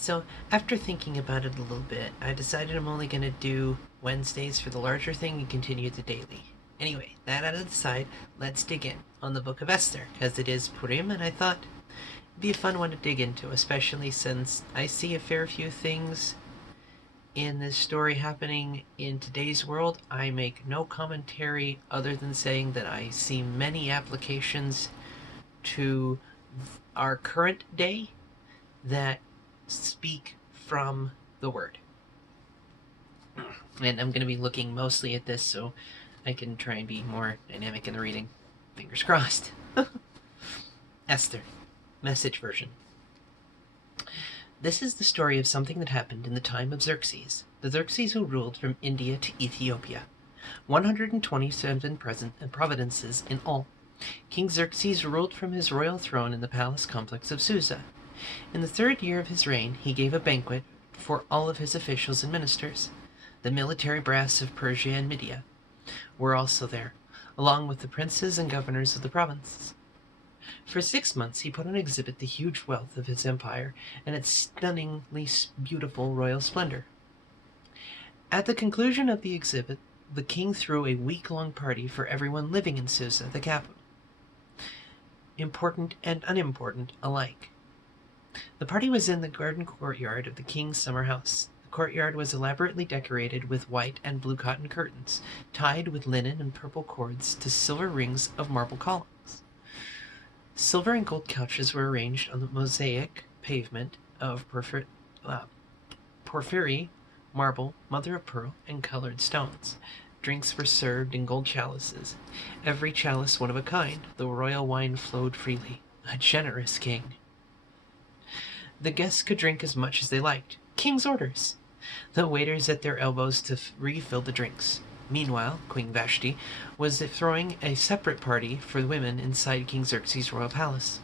So, after thinking about it a little bit, I decided I'm only going to do Wednesdays for the larger thing and continue the daily. Anyway, that out of the side, let's dig in on the book of Esther, as it is Purim, and I thought it'd be a fun one to dig into, especially since I see a fair few things in this story happening in today's world. I make no commentary other than saying that I see many applications to our current day that speak from the word. And I'm going to be looking mostly at this so I can try and be more dynamic in the reading. Fingers crossed. Esther, message version. This is the story of something that happened in the time of Xerxes, the Xerxes who ruled from India to Ethiopia. 127 provinces in all. King Xerxes ruled from his royal throne in the palace complex of Susa. In the 3rd year of his reign, he gave a banquet for all of his officials and ministers. The military brass of Persia and Media were also there, along with the princes and governors of the provinces. For 6 months he put on exhibit the huge wealth of his empire and its stunningly beautiful royal splendor. At the conclusion of the exhibit, the king threw a week-long party for everyone living in Susa, the capital, important and unimportant alike. The party was in the garden courtyard of the king's summer house. The courtyard was elaborately decorated with white and blue cotton curtains, tied with linen and purple cords to silver rings of marble columns. Silver and gold couches were arranged on the mosaic pavement of porphyry, marble, mother of pearl, and colored stones. Drinks were served in gold chalices, every chalice one of a kind. The royal wine flowed freely. A generous king. The guests could drink as much as they liked. King's orders. The waiters at their elbows to refill the drinks. Meanwhile, Queen Vashti was throwing a separate party for the women inside King Xerxes' royal palace.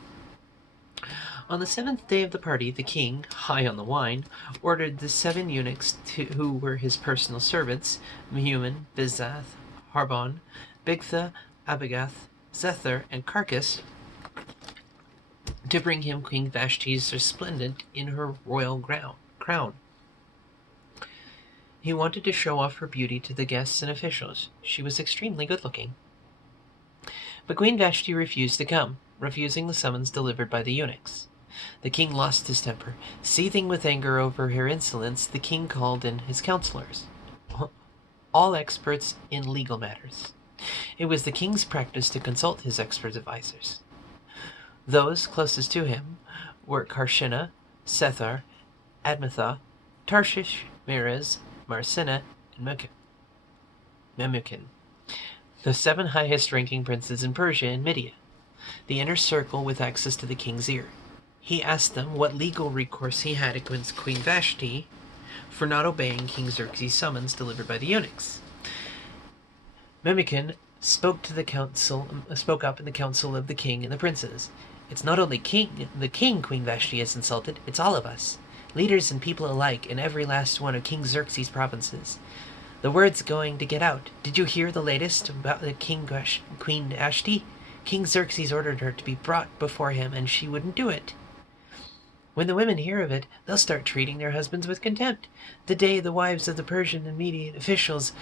On the 7th day of the party, the king, high on the wine, ordered the 7 eunuchs who were his personal servants, Mehuman, Bizath, Harbon, Bigtha, Abigath, Zethar, and Carcass, to bring him Queen Vashti's resplendent in her royal crown. He wanted to show off her beauty to the guests and officials. She was extremely good-looking. But Queen Vashti refused to come, refusing the summons delivered by the eunuchs. The king lost his temper. Seething with anger over her insolence, the king called in his counselors, all experts in legal matters. It was the king's practice to consult his expert advisors. Those closest to him were Karshina, Sethar, Admatha, Tarshish, Meres, Marsina, and Memucan, the 7 highest-ranking princes in Persia and Media, the inner circle with access to the king's ear. He asked them what legal recourse he had against Queen Vashti for not obeying King Xerxes' summons delivered by the eunuchs. Memucan spoke up in the council of the king and the princes. It's not only the king Queen Vashti has insulted, it's all of us, leaders and people alike in every last one of King Xerxes' provinces. The word's going to get out. Did you hear the latest about the Queen Vashti? King Xerxes ordered her to be brought before him, and she wouldn't do it. When the women hear of it, they'll start treating their husbands with contempt. The day the wives of the Persian and Median officials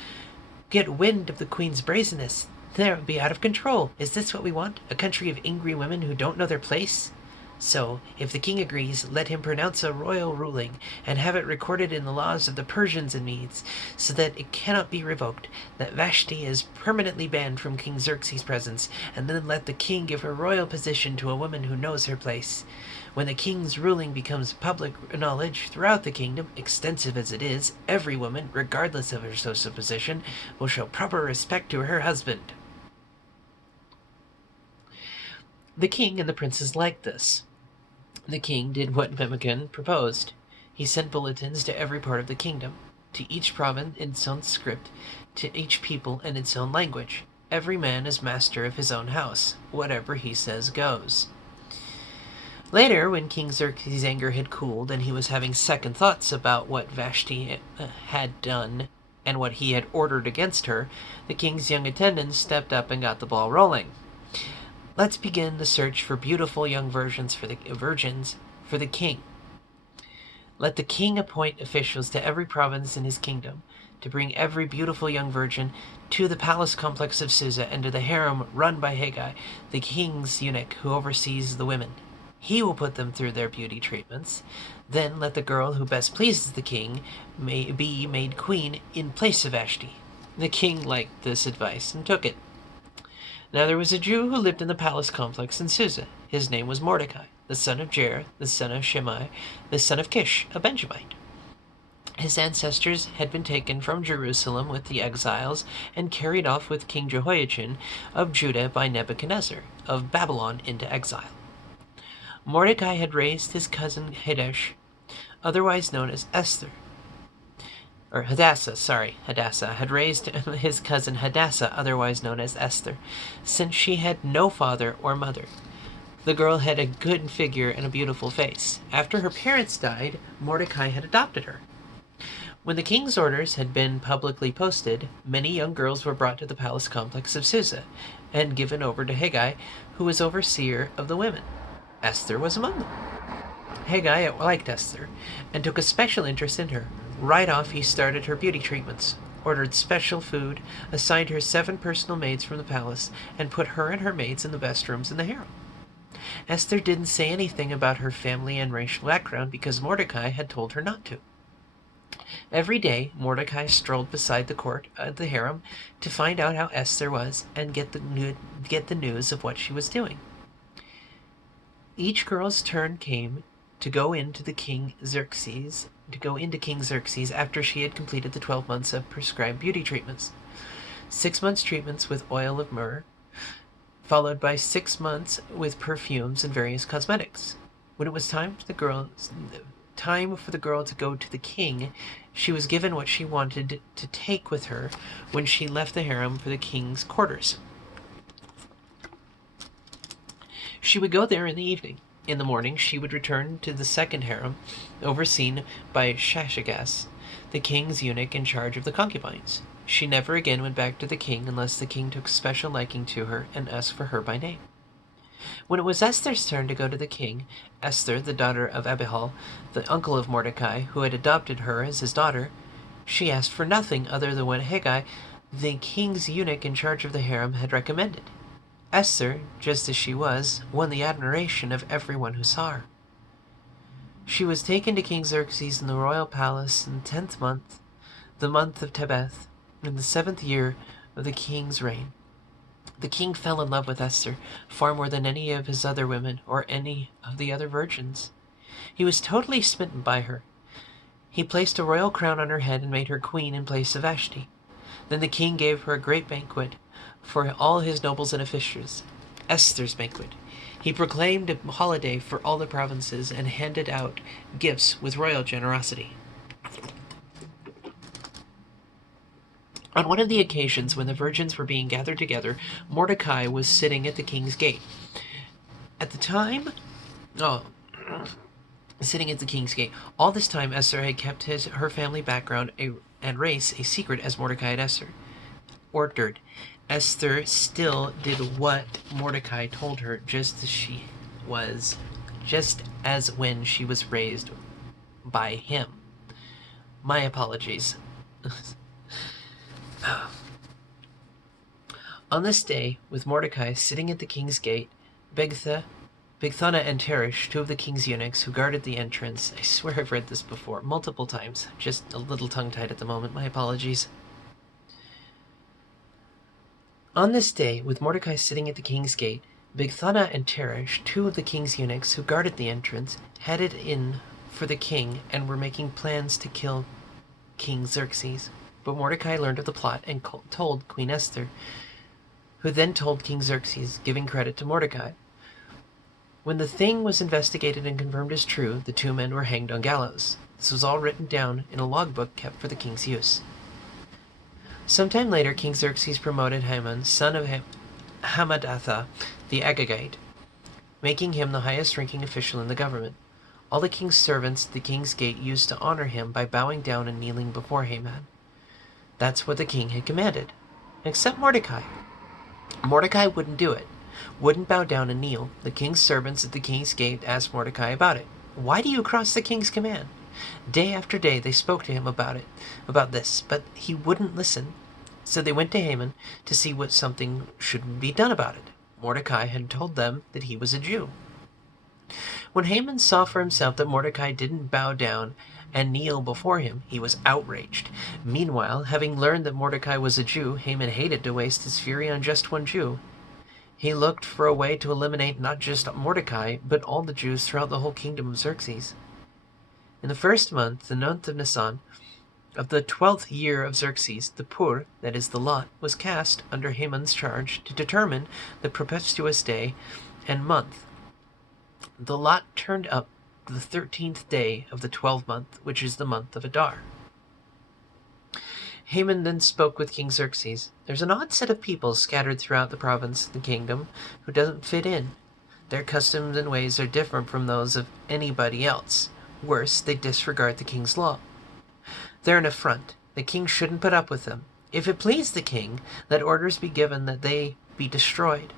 get wind of the queen's brazenness, they'll be out of control. Is this what we want? A country of angry women who don't know their place? So, if the king agrees, let him pronounce a royal ruling and have it recorded in the laws of the Persians and Medes, so that it cannot be revoked, that Vashti is permanently banned from King Xerxes' presence, and then let the king give her royal position to a woman who knows her place. When the king's ruling becomes public knowledge throughout the kingdom, extensive as it is, every woman, regardless of her social position, will show proper respect to her husband. The king and the princes liked this. The king did what Memucan proposed. He sent bulletins to every part of the kingdom, to each province in its own script, to each people in its own language. Every man is master of his own house. Whatever he says goes. Later, when King Xerxes' anger had cooled and he was having second thoughts about what Vashti had done and what he had ordered against her, the king's young attendants stepped up and got the ball rolling. Let's begin the search for beautiful young virgins for the king. Let the king appoint officials to every province in his kingdom to bring every beautiful young virgin to the palace complex of Susa and to the harem run by Haggai, the king's eunuch who oversees the women. He will put them through their beauty treatments. Then let the girl who best pleases the king be made queen in place of Vashti." The king liked this advice and took it. Now there was a Jew who lived in the palace complex in Susa. His name was Mordecai, the son of Jair, the son of Shimei, the son of Kish, a Benjamite. His ancestors had been taken from Jerusalem with the exiles and carried off with King Jehoiachin of Judah by Nebuchadnezzar of Babylon into exile. Mordecai had raised his cousin Hadassah, otherwise known as Esther, Hadassah had raised his cousin Hadassah, otherwise known as Esther, since she had no father or mother. The girl had a good figure and a beautiful face. After her parents died, Mordecai had adopted her. When the king's orders had been publicly posted, many young girls were brought to the palace complex of Susa and given over to Haggai, who was overseer of the women. Esther was among them. Haggai liked Esther and took a special interest in her. Right off, he started her beauty treatments, ordered special food, assigned her 7 personal maids from the palace, and put her and her maids in the best rooms in the harem. Esther didn't say anything about her family and racial background because Mordecai had told her not to. Every day, Mordecai strolled beside the court of the harem to find out how Esther was and get the news of what she was doing. Each girl's turn came to go into King Xerxes after she had completed the 12 months of prescribed beauty treatments. 6 months treatments with oil of myrrh, followed by 6 months with perfumes and various cosmetics. When it was time for the girl to go to the king, she was given what she wanted to take with her when she left the harem for the king's quarters. She would go there in the evening. In the morning, she would return to the second harem, overseen by Shashagaz, the king's eunuch in charge of the concubines. She never again went back to the king unless the king took special liking to her and asked for her by name. When it was Esther's turn to go to the king, Esther, the daughter of Abihail, the uncle of Mordecai, who had adopted her as his daughter, she asked for nothing other than what Haggai, the king's eunuch in charge of the harem, had recommended. Esther, just as she was, won the admiration of everyone who saw her. She was taken to King Xerxes in the royal palace in the 10th month, the month of Tebeth, in the 7th year of the king's reign. The king fell in love with Esther far more than any of his other women or any of the other virgins. He was totally smitten by her. He placed a royal crown on her head and made her queen in place of Vashti. Then the king gave her a great banquet for all his nobles and officials, Esther's banquet. He proclaimed a holiday for all the provinces and handed out gifts with royal generosity. On one of the occasions when the virgins were being gathered together, Mordecai was sitting at the king's gate. Sitting at the king's gate. All this time, Esther had kept her family background and race a secret as Mordecai had ordered. Esther still did what Mordecai told her, just as when she was raised by him. My apologies. On this day, with Mordecai sitting at the king's gate, Bigthana and Teresh, 2 of the king's eunuchs who guarded the entrance — I swear I've read this before, multiple times, just a little tongue-tied at the moment, my apologies. On this day, with Mordecai sitting at the king's gate, Bigthana and Teresh, 2 of the king's eunuchs who guarded the entrance, headed in for the king and were making plans to kill King Xerxes. But Mordecai learned of the plot and told Queen Esther, who then told King Xerxes, giving credit to Mordecai. When the thing was investigated and confirmed as true, the 2 men were hanged on gallows. This was all written down in a logbook kept for the king's use. Sometime later, King Xerxes promoted Haman, son of Hammedatha, the Agagite, making him the highest-ranking official in the government. All the king's servants at the king's gate used to honor him by bowing down and kneeling before Haman. That's what the king had commanded, except Mordecai. Mordecai wouldn't do it, wouldn't bow down and kneel. The king's servants at the king's gate asked Mordecai about it. "Why do you cross the king's command?" Day after day they spoke to him about this, but he wouldn't listen. So they went to Haman to see what something should be done about it. Mordecai had told them that he was a Jew. When Haman saw for himself that Mordecai didn't bow down and kneel before him, he was outraged. Meanwhile, having learned that Mordecai was a Jew, Haman hated to waste his fury on just one Jew. He looked for a way to eliminate not just Mordecai, but all the Jews throughout the whole kingdom of Xerxes. In the first month, the 9th of Nisan, of the 12th year of Xerxes, the pur, that is the lot, was cast under Haman's charge to determine the propitious day and month. The lot turned up the 13th day of the 12th month, which is the month of Adar. Haman then spoke with King Xerxes. There's an odd set of people scattered throughout the province, the kingdom, who doesn't fit in. Their customs and ways are different from those of anybody else. Worse, they disregard the king's law. They're an affront. The king shouldn't put up with them. If it please the king, let orders be given that they be destroyed.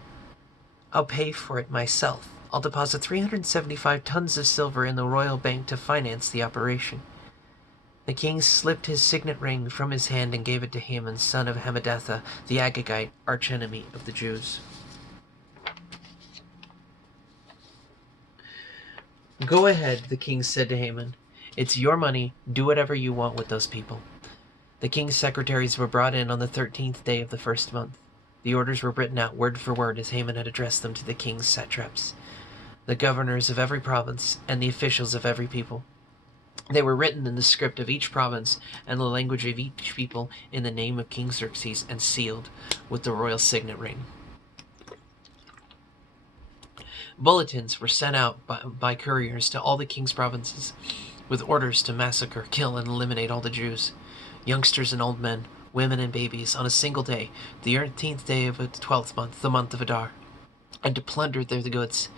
I'll pay for it myself. I'll deposit 375 tons of silver in the royal bank to finance the operation. The king slipped his signet ring from his hand and gave it to Haman, son of Hammedatha, the Agagite, archenemy of the Jews. Go ahead, the king said to Haman. It's your money. Do whatever you want with those people. The king's secretaries were brought in on the 13th day of the first month. The orders were written out word for word as Haman had addressed them to the king's satraps, the governors of every province, and the officials of every people. They were written in the script of each province and the language of each people in the name of King Xerxes and sealed with the royal signet ring. Bulletins were sent out by couriers to all the king's provinces with orders to massacre, kill, and eliminate all the Jews, youngsters and old men, women and babies, on a single day, the 13th day of the 12th month, the month of Adar, and to plunder their goods.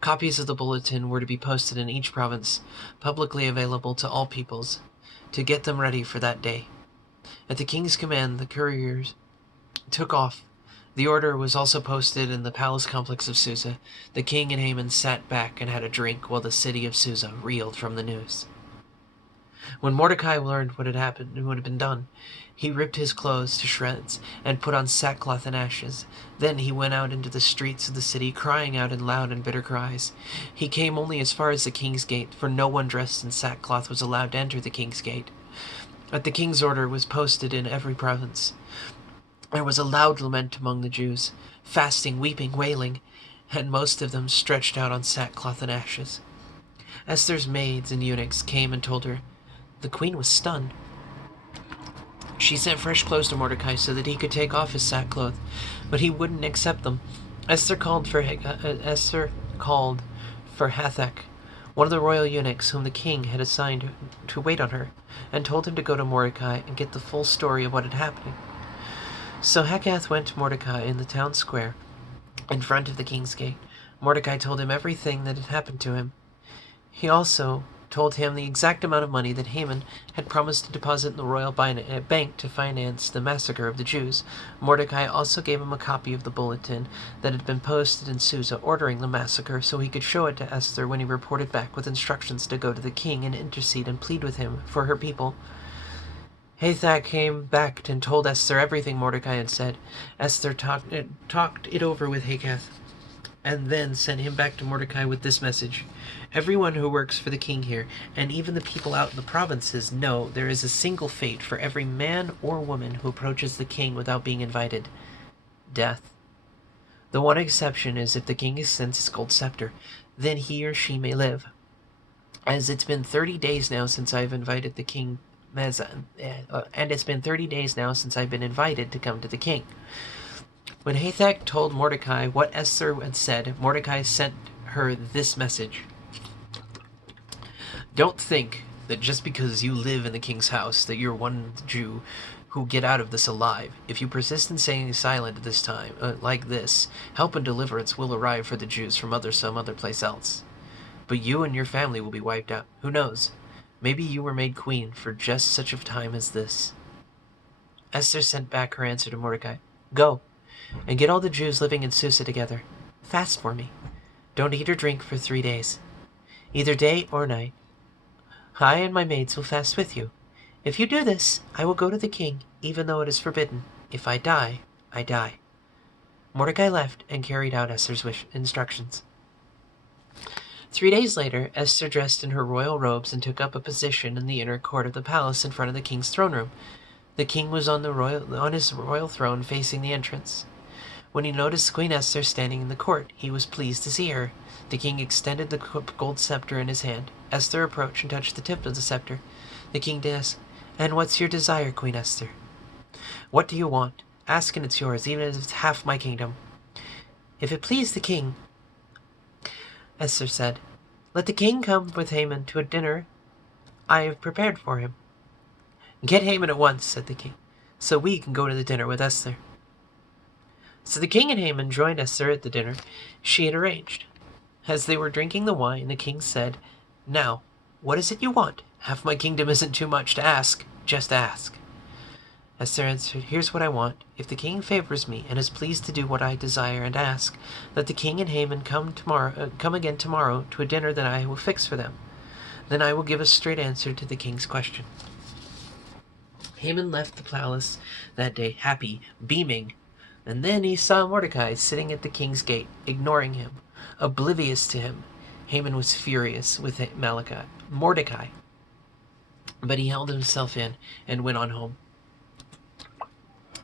Copies of the bulletin were to be posted in each province, publicly available to all peoples, to get them ready for that day. At the king's command, the couriers took off. The order was also posted in the palace complex of Susa. The king and Haman sat back and had a drink while the city of Susa reeled from the news. When Mordecai learned what had happened and what had been done, he ripped his clothes to shreds and put on sackcloth and ashes. Then he went out into the streets of the city, crying out in loud and bitter cries. He came only as far as the king's gate, for no one dressed in sackcloth was allowed to enter the king's gate. At the king's order was posted in every province. There was a loud lament among the Jews, fasting, weeping, wailing, and most of them stretched out on sackcloth and ashes. Esther's maids and eunuchs came and told her. The queen was stunned. She sent fresh clothes to Mordecai so that he could take off his sackcloth, but he wouldn't accept them. Esther called for Hathach, one of the royal eunuchs whom the king had assigned to wait on her, and told him to go to Mordecai and get the full story of what had happened. So Hakath went to Mordecai in the town square, in front of the king's gate. Mordecai told him everything that had happened to him. He also told him the exact amount of money that Haman had promised to deposit in the royal bank to finance the massacre of the Jews. Mordecai also gave him a copy of the bulletin that had been posted in Susa ordering the massacre so he could show it to Esther when he reported back with instructions to go to the king and intercede and plead with him for her people. Hathach came back and told Esther everything Mordecai had said. Esther talked it over with Hakath and then sent him back to Mordecai with this message. Everyone who works for the king here, and even the people out in the provinces, know there is a single fate for every man or woman who approaches the king without being invited: death. The one exception is if the king extends his gold scepter, then he or she may live. As it's been 30 days now since I've invited the king, and it's been 30 days now since I've been invited to come to the king. When Hathach told Mordecai what Esther had said, Mordecai sent her this message. Don't think that just because you live in the king's house that you're one Jew who get out of this alive. If you persist in staying silent at this time, like this, help and deliverance will arrive for the Jews from some other place else. But you and your family will be wiped out. Who knows? Maybe you were made queen for just such a time as this. Esther sent back her answer to Mordecai. Go, and get all the Jews living in Susa together. Fast for me. Don't eat or drink for 3 days, either day or night. I and my maids will fast with you. If you do this, I will go to the king, even though it is forbidden. If I die, I die." Mordecai left and carried out Esther's instructions. 3 days later, Esther dressed in her royal robes and took up a position in the inner court of the palace in front of the king's throne room. The king was on his royal throne facing the entrance. When he noticed Queen Esther standing in the court, he was pleased to see her. The king extended the gold scepter in his hand. Esther approached and touched the tip of the scepter. The king asked, "And what's your desire, Queen Esther?" "What do you want? Ask and it's yours, even if it's half my kingdom." "If it please the king," Esther said, "let the king come with Haman to a dinner I have prepared for him." "Get Haman at once," said the king, "so we can go to the dinner with Esther." So the king and Haman joined Esther at the dinner she had arranged. As they were drinking the wine, the king said, "Now, what is it you want? Half my kingdom isn't too much to ask. Just ask." Esther answered, "Here's what I want. If the king favors me and is pleased to do what I desire and ask, let the king and Haman come again tomorrow to a dinner that I will fix for them. Then I will give a straight answer to the king's question." Haman left the palace that day, happy, beaming. And then he saw Mordecai sitting at the king's gate, ignoring him, oblivious to him. Haman was furious with Mordecai, but he held himself in and went on home.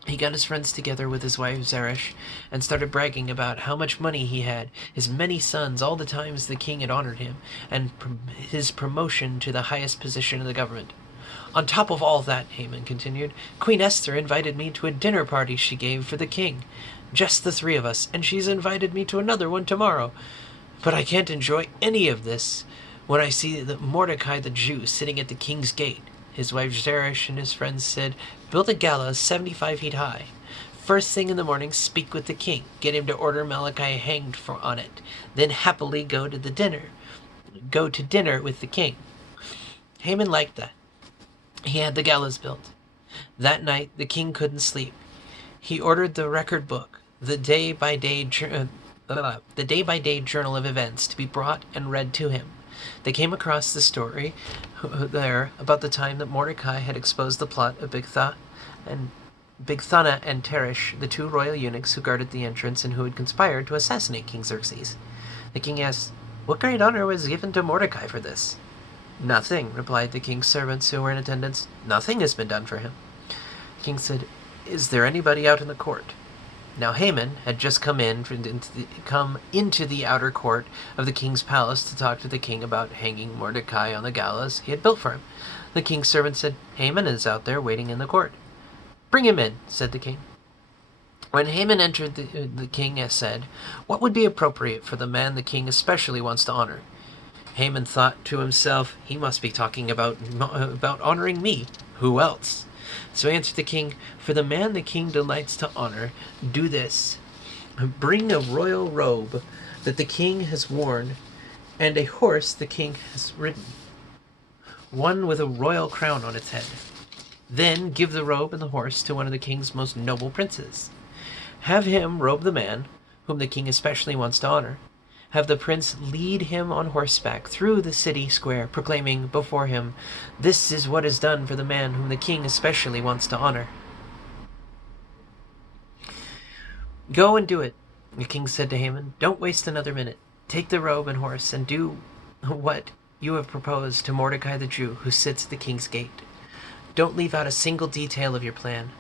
He got his friends together with his wife Zeresh and started bragging about how much money he had, his many sons, all the times the king had honored him, and his promotion to the highest position in the government. "On top of all that," Haman continued, "Queen Esther invited me to a dinner party she gave for the king. Just the three of us, and she's invited me to another one tomorrow. But I can't enjoy any of this when I see Mordecai the Jew sitting at the king's gate." His wife Zeresh and his friends said, "Build a gallows 75 feet high. First thing in the morning, speak with the king. Get him to order Mordecai hanged on it. Then happily go to dinner with the king." Haman liked that. He had the gallows built. That night, the king couldn't sleep. He ordered the record book, the day-by-day journal of events, to be brought and read to him. They came across the story there about the time that Mordecai had exposed the plot of Bigthana and Teresh, the two royal eunuchs who guarded the entrance and who had conspired to assassinate King Xerxes. The king asked, "What great honor was given to Mordecai for this?" "Nothing," replied the king's servants who were in attendance. "Nothing has been done for him." The king said, "Is there anybody out in the court?" Now Haman had just come into the outer court of the king's palace to talk to the king about hanging Mordecai on the gallows he had built for him. The king's servant said, "Haman is out there waiting in the court." "Bring him in," said the king. When Haman entered, the king said, "What would be appropriate for the man the king especially wants to honor?" Haman thought to himself, "He must be talking about honoring me. Who else?" So answered the king, "For the man the king delights to honor, do this. Bring a royal robe that the king has worn, and a horse the king has ridden, one with a royal crown on its head. Then give the robe and the horse to one of the king's most noble princes. Have him robe the man whom the king especially wants to honor. Have the prince lead him on horseback through the city square, proclaiming before him, 'This is what is done for the man whom the king especially wants to honor.'" "Go and do it," the king said to Haman. "Don't waste another minute. Take the robe and horse and do what you have proposed to Mordecai the Jew who sits at the king's gate. Don't leave out a single detail of your plan."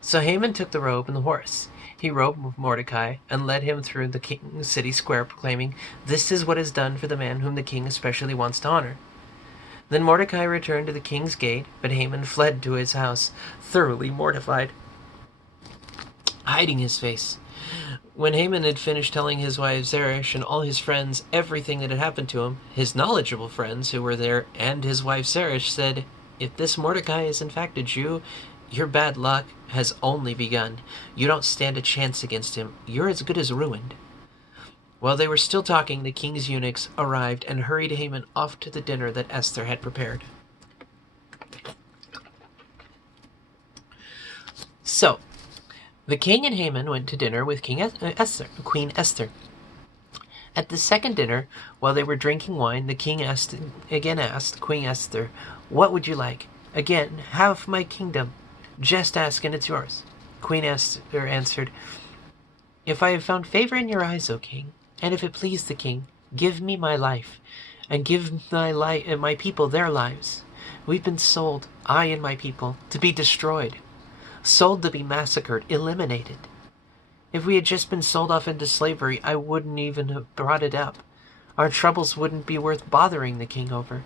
So Haman took the robe and the horse. He robed Mordecai and led him through the king's city square, proclaiming, "This is what is done for the man whom the king especially wants to honor." Then Mordecai returned to the king's gate, but Haman fled to his house, thoroughly mortified, hiding his face. When Haman had finished telling his wife Zeresh and all his friends everything that had happened to him, his knowledgeable friends who were there and his wife Zeresh said, "If this Mordecai is in fact a Jew, your bad luck has only begun. You don't stand a chance against him. You're as good as ruined." While they were still talking, the king's eunuchs arrived and hurried Haman off to the dinner that Esther had prepared. So, the king and Haman went to dinner with Queen Esther. At the second dinner, while they were drinking wine, the king again asked Queen Esther, "What would you like?" "Again, half my kingdom. Just ask, and it's yours." Queen Esther answered, "If I have found favor in your eyes, O king, and if it please the king, give me my life, and give my people their lives. We've been sold, I and my people, to be destroyed, sold to be massacred, eliminated. If we had just been sold off into slavery, I wouldn't even have brought it up. Our troubles wouldn't be worth bothering the king over."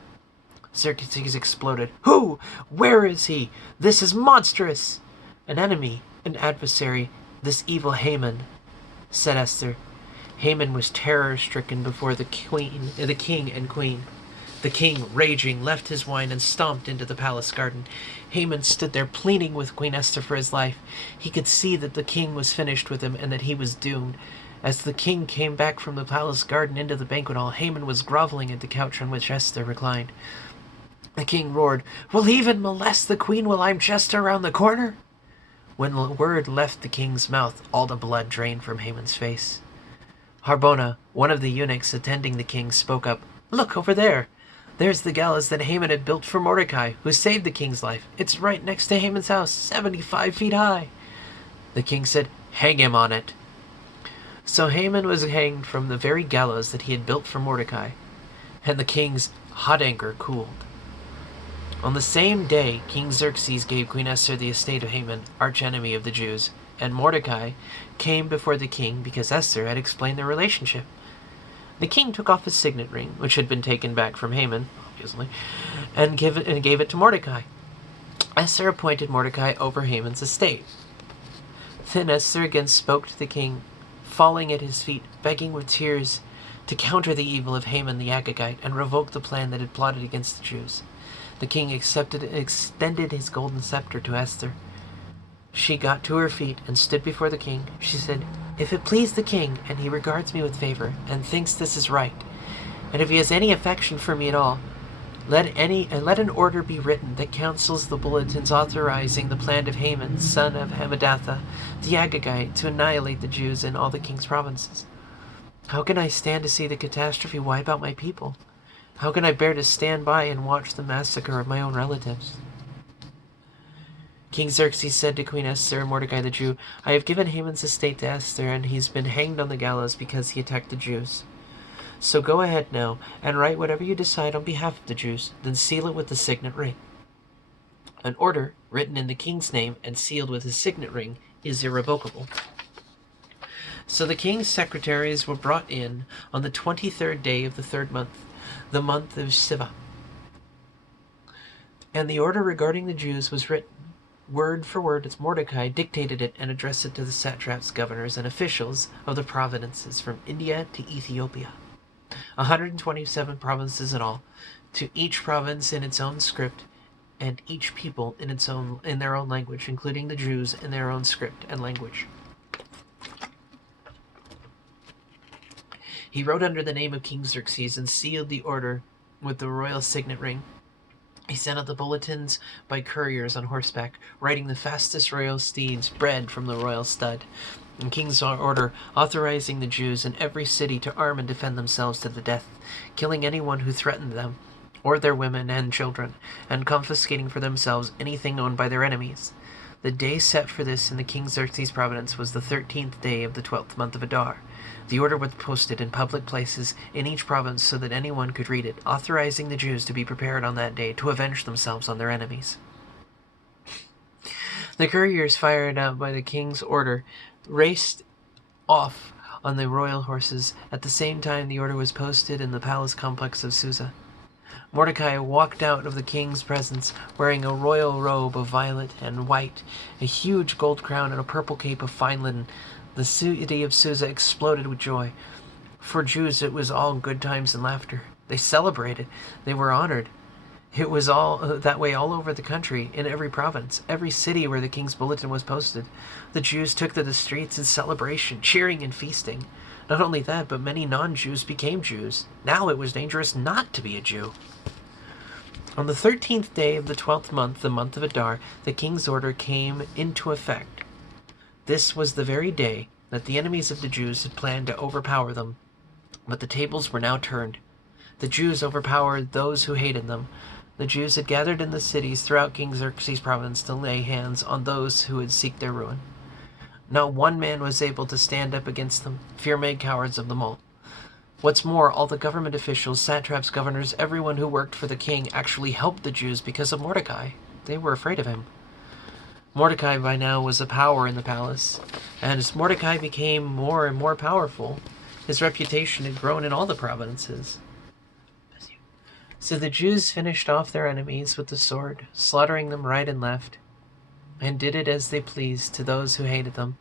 Xerxes exploded. "Who? Where is he? This is monstrous!" "An enemy, an adversary, this evil Haman," said Esther. Haman was terror-stricken before the king and queen. The king, raging, left his wine and stomped into the palace garden. Haman stood there pleading with Queen Esther for his life. He could see that the king was finished with him and that he was doomed. As the king came back from the palace garden into the banquet hall, Haman was groveling at the couch on which Esther reclined. The king roared, "Will he even molest the queen while I'm just around the corner?" When the word left the king's mouth, all the blood drained from Haman's face. Harbona, one of the eunuchs attending the king, spoke up. "Look over there. There's the gallows that Haman had built for Mordecai, who saved the king's life. It's right next to Haman's house, 75 feet high." The king said, "Hang him on it." So Haman was hanged from the very gallows that he had built for Mordecai, and the king's hot anger cooled. On the same day, King Xerxes gave Queen Esther the estate of Haman, archenemy of the Jews, and Mordecai came before the king because Esther had explained their relationship. The king took off his signet ring, which had been taken back from Haman, obviously, and gave it to Mordecai. Esther appointed Mordecai over Haman's estate. Then Esther again spoke to the king, falling at his feet, begging with tears to counter the evil of Haman the Agagite and revoke the plan that had plotted against the Jews. The king extended his golden scepter to Esther. She got to her feet and stood before the king. She said, "If it please the king, and he regards me with favor, and thinks this is right, and if he has any affection for me at all, let an order be written that cancels the bulletins authorizing the plan of Haman, son of Hammedatha, the Agagite, to annihilate the Jews in all the king's provinces. How can I stand to see the catastrophe wipe out my people? How can I bear to stand by and watch the massacre of my own relatives?" King Xerxes said to Queen Esther and Mordecai the Jew, "I have given Haman's estate to Esther, and he's been hanged on the gallows because he attacked the Jews. So go ahead now and write whatever you decide on behalf of the Jews, then seal it with the signet ring." An order written in the king's name and sealed with his signet ring is irrevocable. So the king's secretaries were brought in on the 23rd day of the third month, the month of Siva. And the order regarding the Jews was written, word for word, as Mordecai dictated it and addressed it to the satraps, governors, and officials of the provinces from India to Ethiopia. 127 provinces in all, to each province in its own script, and each people in their own language, including the Jews in their own script and language. He wrote under the name of King Xerxes and sealed the order with the royal signet ring. He sent out the bulletins by couriers on horseback, riding the fastest royal steeds bred from the royal stud. And King's order authorizing the Jews in every city to arm and defend themselves to the death, killing anyone who threatened them, or their women and children, and confiscating for themselves anything owned by their enemies. The day set for this in the King Xerxes province was the 13th day of the 12th month of Adar. The order was posted in public places in each province so that anyone could read it, authorizing the Jews to be prepared on that day to avenge themselves on their enemies. The couriers, fired out by the king's order, raced off on the royal horses. At the same time, the order was posted in the palace complex of Susa. Mordecai walked out of the king's presence wearing a royal robe of violet and white, a huge gold crown, and a purple cape of fine linen. The city of Susa exploded with joy. For Jews, it was all good times and laughter. They celebrated. They were honored. It was all that way all over the country, in every province, every city where the king's bulletin was posted. The Jews took to the streets in celebration, cheering and feasting. Not only that, but many non-Jews became Jews. Now it was dangerous not to be a Jew. On the 13th day of the 12th month, the month of Adar, the king's order came into effect. This was the very day that the enemies of the Jews had planned to overpower them But the tables were now turned. The Jews overpowered those who hated them. The Jews had gathered in the cities throughout King Xerxes' province to lay hands on those who would seek their ruin. Not one man was able to stand up against them. Fear made cowards of them all. What's more, all the government officials, satraps, governors, everyone who worked for the king actually helped the Jews because of Mordecai. They were afraid of him. Mordecai by now was a power in the palace, and as Mordecai became more and more powerful, his reputation had grown in all the provinces. So the Jews finished off their enemies with the sword, slaughtering them right and left, and did it as they pleased to those who hated them.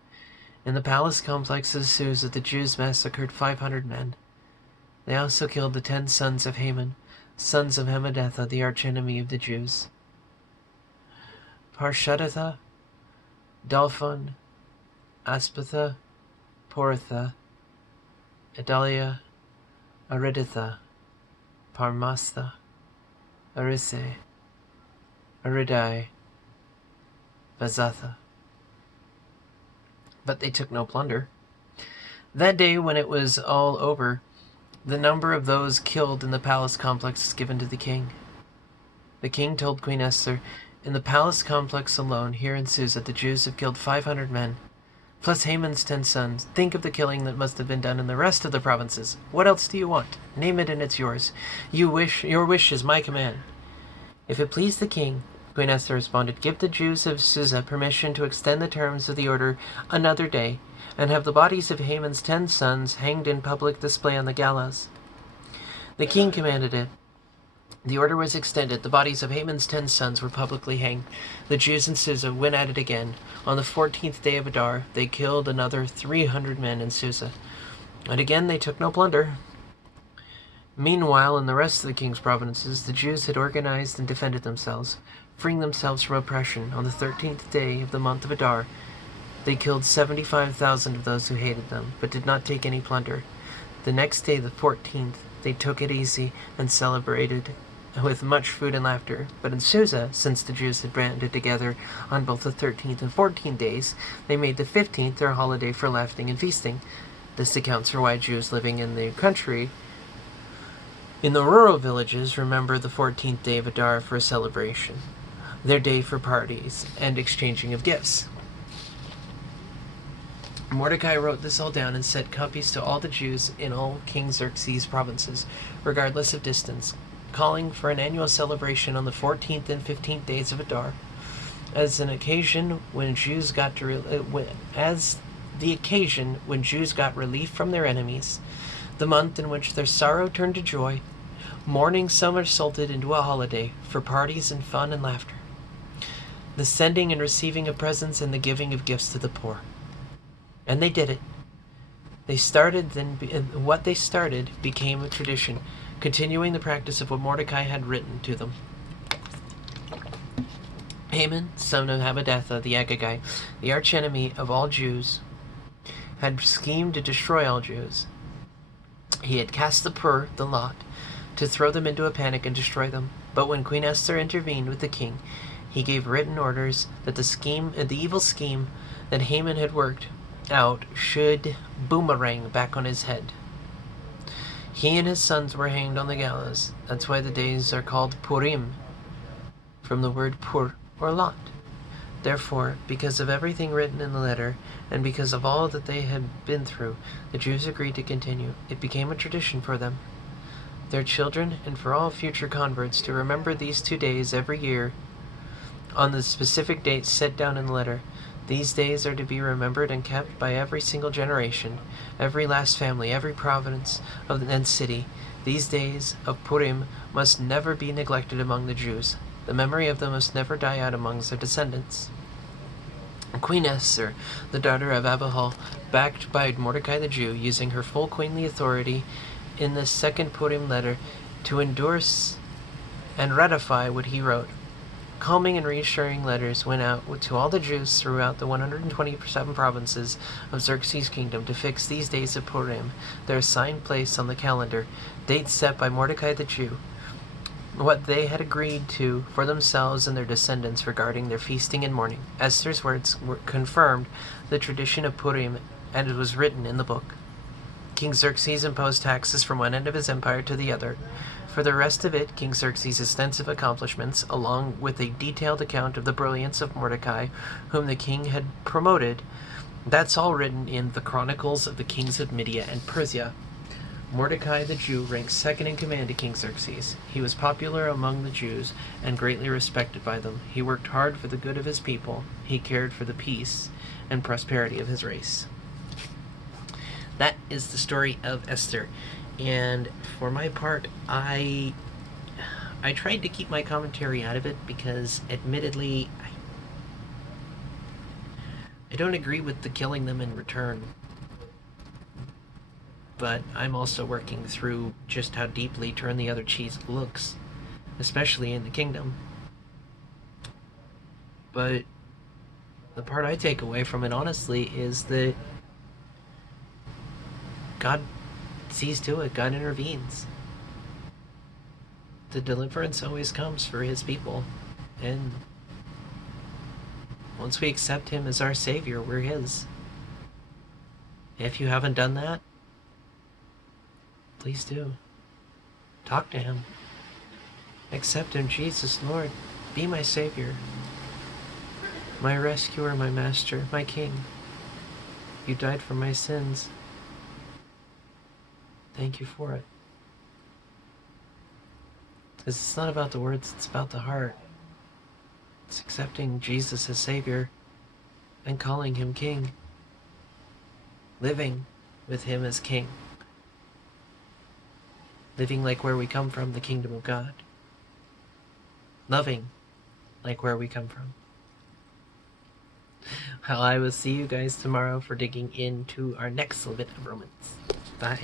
In the palace complex of Susa, the Jews massacred 500 men. They also killed the 10 sons of Haman, sons of Hammedatha, the archenemy of the Jews. Parshadatha, Dalphon, Aspatha, Poratha, Adalia, Ariditha, Parmastha, Arise, Aridai, Vazatha. But they took no plunder. That day, when it was all over, the number of those killed in the palace complex was given to the king. The king told Queen Esther, "In the palace complex alone, here in Susa, the Jews have killed 500 men, plus Haman's 10 sons. Think of the killing that must have been done in the rest of the provinces. What else do you want? Name it and it's yours. Your wish is my command." If it please the king, Queen Esther responded, "Give the Jews of Susa permission to extend the terms of the order another day, and have the bodies of Haman's 10 sons hanged in public display on the gallows." The king commanded it. The order was extended. The bodies of Haman's 10 sons were publicly hanged. The Jews in Susa went at it again. On the 14th day of Adar, they killed another 300 men in Susa. And again they took no plunder. Meanwhile, in the rest of the king's provinces, the Jews had organized and defended themselves, freeing themselves from oppression. On the 13th day of the month of Adar, they killed 75,000 of those who hated them, but did not take any plunder. The next day, the 14th, they took it easy and celebrated with much food and laughter. But in Susa, since the Jews had banded together on both the 13th and 14th days, they made the 15th their holiday for laughing and feasting. This accounts for why Jews living in the country, in the rural villages, remember the 14th day of Adar for a celebration, their day for parties and exchanging of gifts. Mordecai wrote this all down and sent copies to all the Jews in all King Xerxes' provinces, regardless of distance, calling for an annual celebration on the 14th and 15th days of Adar, as an occasion when Jews got relief from their enemies, the month in which their sorrow turned to joy, mourning somersaulted into a holiday for parties and fun and laughter, the sending and receiving of presents and the giving of gifts to the poor. And they did it. What they started became a tradition, continuing the practice of what Mordecai had written to them. Haman, son of Hammedatha the Agagite, the archenemy of all Jews, had schemed to destroy all Jews. He had cast the lot, to throw them into a panic and destroy them. But when Queen Esther intervened with the king, he gave written orders that the evil scheme that Haman had worked out should boomerang back on his head. He and his sons were hanged on the gallows. That's why the days are called Purim, from the word pur, or lot. Therefore, because of everything written in the letter, and because of all that they had been through, the Jews agreed to continue. It became a tradition for them, their children, and for all future converts to remember these 2 days every year on the specific dates set down in the letter. These days are to be remembered and kept by every single generation, every last family, every province and city. These days of Purim must never be neglected among the Jews. The memory of them must never die out amongst their descendants. Queen Esther, the daughter of Abihail, backed by Mordecai the Jew, using her full queenly authority in the second Purim letter to endorse and ratify what he wrote. Calming and reassuring letters went out to all the Jews throughout the 127 provinces of Xerxes' kingdom to fix these days of Purim, their assigned place on the calendar, dates set by Mordecai the Jew, what they had agreed to for themselves and their descendants regarding their feasting and mourning. Esther's words confirmed the tradition of Purim, and it was written in the book. King Xerxes imposed taxes from one end of his empire to the other. For the rest of it, King Xerxes' extensive accomplishments, along with a detailed account of the brilliance of Mordecai, whom the king had promoted, that's all written in the Chronicles of the Kings of Media and Persia. Mordecai the Jew ranked second in command to King Xerxes. He was popular among the Jews and greatly respected by them. He worked hard for the good of his people. He cared for the peace and prosperity of his race. That is the story of Esther. And for my part, I tried to keep my commentary out of it because, admittedly, I don't agree with the killing them in return. But I'm also working through just how deeply turn the other cheek looks, especially in the kingdom. But the part I take away from it, honestly, is that God sees to it. God intervenes. The deliverance always comes for his people. And once we accept him as our Savior, we're his. If you haven't done that, please do. Talk to him. Accept him, Jesus, Lord. Be my Savior. My rescuer, my master, my king. You died for my sins. Thank you for it. Because it's not about the words, it's about the heart. It's accepting Jesus as Savior and calling him King. Living with him as King. Living like where we come from, the kingdom of God. Loving like where we come from. Well, I will see you guys tomorrow for digging into our next little bit of Romans. Bye.